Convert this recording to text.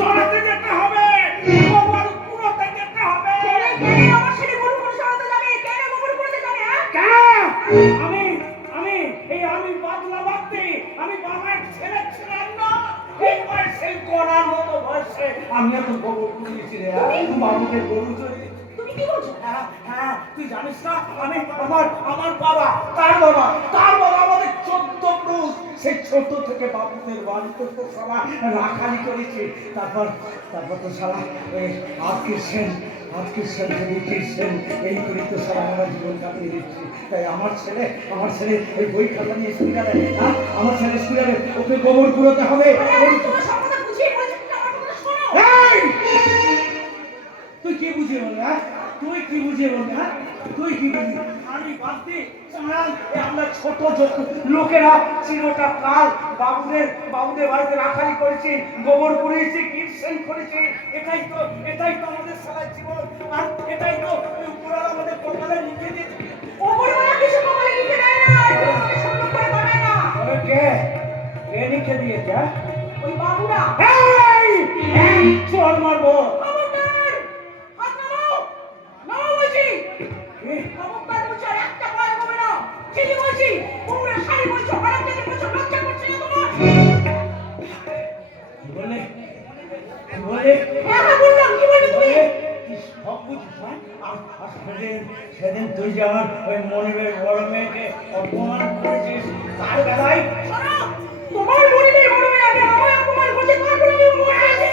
জড়াতে যেতে হবে, গোবর কুড়োতে যেতে হবে। আমার ছেলে গরু করে সরাতে যাবে, কেন গোবর কুড়োতে যাবে? কেন? আমি আমি আমি বদলা বাগদি, আমি বাবার ছেলে ছিলাম না। এই বয়সে করার মতো বয়সে আমি এত গোবর কুড়িয়েছি রে। বাবুকে গরু চড়িয়ে। তুমি কি বলছো? হ্যাঁ, তুই জানিস না আমি আমার বাবা, তার বাবা আমাদের 14 পুরুষ সেই ছোট থেকে বাবুদের বাড়িতে তো সারা রাখালি করেছি। তারপর তো সারা আজকের সেন এই করি তো সারা আমরা জীবন কাটিয়ে দিচ্ছি। তাই আমার ছেলে ওই বই খাতা নিয়ে স্কুলে যাবে। আমার ছেলে স্কুলে যাবে, ওকে গোবর কুড়োতে হবে। তুই কি বুঝিয়ে বলবে? তুই কি বুঝিয়ে বলবে? তুই কি বুঝিয়ে? আমি ভাবছি আমরা ছোট লোকেরা চিরটা কাল বাবুদের বাড়িতে রাখালি করেছি, গোবর কুড়িয়েছি, কীর্তন করেছি। এটাই তো আমাদের সারা জীবন, আর এটাই তো উপরওয়ালা আমাদের কপালে লিখে দিয়েছে। ওপরওয়ালা কিছু কপালে লিখে দেয় না, সুন্দর করে বানায় না। কে লিখে দিয়েছে? ওই বাবুরা। চোর মারবো। খবরদার, হাত নামাও, নামাও বলছি। খবরদার বলছি, আর একটা পা এগোবে না। চিনি বলছি, পুরো শাড়ি বলছো, হারাম জানি বলছো, লজ্জা করছে না তোমার? কি বলে? হ্যাঁ বললাম, কি বলবে তুমি? সব বুঝিস না? আর সেদিন তুই যে আমার ওই মনিবের বড় মেয়েকে অপমান করেছিস, তার বেলায় শোনো, তোমার মনিবের বড় মেয়ে আগে আমায় অপমান করছে, তারপরে আমি অপমান করেছি।